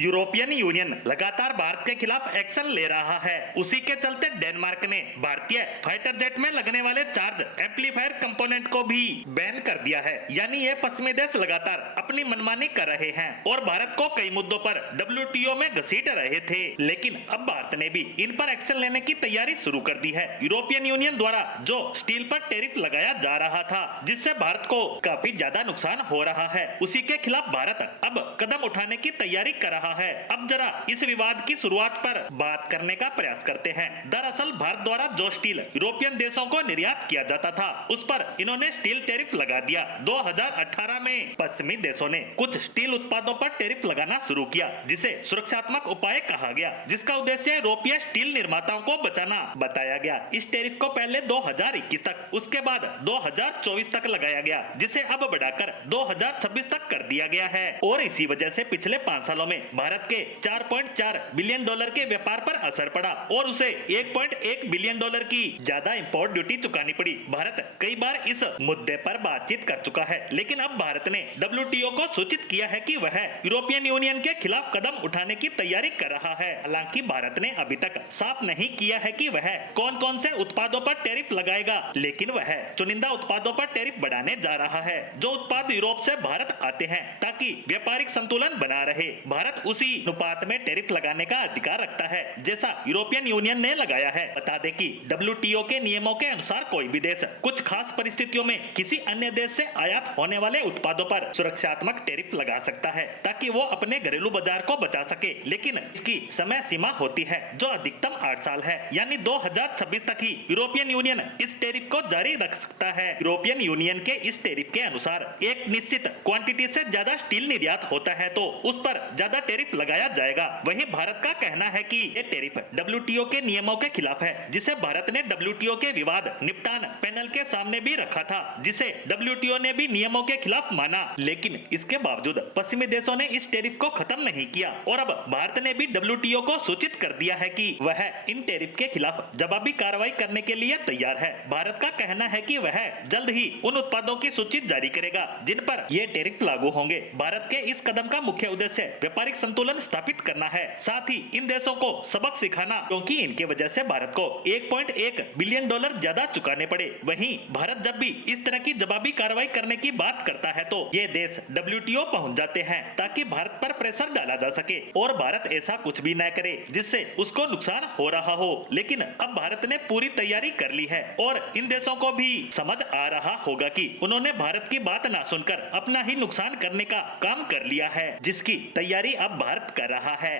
European union लगातार भारत के खिलाफ एक्शन ले रहा है। उसी के चलते डेनमार्क ने भारतीय फाइटर जेट में लगने वाले चार्ज एम्पलीफायर कंपोनेंट को भी बैन कर दिया है। यानी ये पश्चिमी देश लगातार अपनी मनमानी कर रहे हैं और भारत को कई मुद्दों पर डब्ल्यूटीओ में घसीट रहे थे, लेकिन अब भारत ने भी इन पर एक्शन लेने की तैयारी शुरू कर दी है। यूरोपियन यूनियन द्वारा जो स्टील पर टैरिफ लगाया जा रहा था, जिससे भारत को काफी ज्यादा नुकसान हो रहा है, उसी के खिलाफ भारत अब कदम उठाने की तैयारी कर रहा है। अब जरा इस विवाद की शुरुआत पर बात करने का प्रयास करते हैं। दरअसल भारत द्वारा जो स्टील यूरोपियन देशों को निर्यात किया जाता था, उस पर इन्होंने स्टील टैरिफ लगा दिया। 2018 में पश्चिमी देशों ने कुछ स्टील उत्पादों पर टैरिफ लगाना शुरू किया, जिसे सुरक्षात्मक उपाय कहा गया, जिसका उद्देश्य यूरोपीय स्टील निर्माताओं को बचाना बताया गया। इस टैरिफ को पहले 2021 तक, उसके बाद 2024 तक लगाया गया, जिसे अब बढ़ाकर 2026 तक कर दिया गया है। और इसी वजह से पिछले 5 सालों में भारत के 4.4 बिलियन डॉलर के व्यापार पर असर पड़ा और उसे 1.1 बिलियन डॉलर की ज्यादा इंपोर्ट ड्यूटी चुकानी पड़ी। भारत कई बार इस मुद्दे पर बातचीत कर चुका है, लेकिन अब भारत ने डब्ल्यूटीओ को सूचित किया है कि वह यूरोपियन यूनियन के खिलाफ कदम उठाने की तैयारी कर रहा है। हालांकि भारत ने अभी तक साफ नहीं किया है कि वह कौन कौन से उत्पादों पर टैरिफ लगाएगा, लेकिन वह चुनिंदा उत्पादों पर टैरिफ बढ़ाने जा रहा है, जो उत्पाद यूरोप से भारत आते हैं, ताकि व्यापारिक संतुलन बना रहे। भारत उसी अनुपात में टैरिफ लगाने का अधिकार रखता है जैसा यूरोपियन यूनियन ने लगाया है। बता दें कि डब्ल्यूटीओ के नियमों के अनुसार कोई भी देश कुछ खास परिस्थितियों में किसी अन्य देश से आयात होने वाले उत्पादों पर सुरक्षात्मक टैरिफ लगा सकता है, ताकि वो अपने घरेलू बाजार को बचा सके। लेकिन इसकी समय सीमा होती है, जो अधिकतम 8 साल है, यानी 2026 तक ही यूरोपियन यूनियन इस टैरिफ को जारी रख सकता है। यूरोपियन यूनियन के इस टैरिफ के अनुसार एक निश्चित क्वांटिटी से ज्यादा स्टील निर्यात होता है तो उस पर ज्यादा टैरिफ लगाया जाएगा। वहीं भारत का कहना है कि ये टैरिफ डब्ल्यूटीओ के नियमों के खिलाफ है, जिसे भारत ने डब्ल्यूटीओ के विवाद निपटान पैनल के सामने भी रखा था, जिसे डब्ल्यूटीओ ने भी नियमों के खिलाफ माना। लेकिन इसके बावजूद पश्चिमी देशों ने इस टैरिफ को खत्म नहीं किया और अब भारत ने भी डब्ल्यूटीओ को सूचित कर दिया है कि वह इन टैरिफ के खिलाफ जवाबी कार्रवाई करने के लिए तैयार है। भारत का कहना है कि वह जल्द ही उन उत्पादों की सूची जारी करेगा जिन पर ये टैरिफ लागू होंगे। भारत के इस कदम का मुख्य उद्देश्य व्यापारिक संतुलन स्थापित करना है, साथ ही इन देशों को सबक सिखाना, क्योंकि इनके वजह से भारत को 1.1 बिलियन डॉलर ज्यादा चुकाने पड़े। वहीं भारत जब भी इस तरह की जवाबी कार्रवाई करने की बात करता है तो ये देश डब्ल्यूटीओ पहुंच जाते हैं, ताकि भारत पर प्रेशर डाला जा सके और भारत ऐसा कुछ भी न करे जिससे उसको नुकसान हो रहा हो। लेकिन अब भारत ने पूरी तैयारी कर ली है और इन देशों को भी समझ आ रहा होगा कि उन्होंने भारत की बात ना सुनकर अपना ही नुकसान करने का काम कर लिया है, जिसकी तैयारी अब भारत कर रहा है।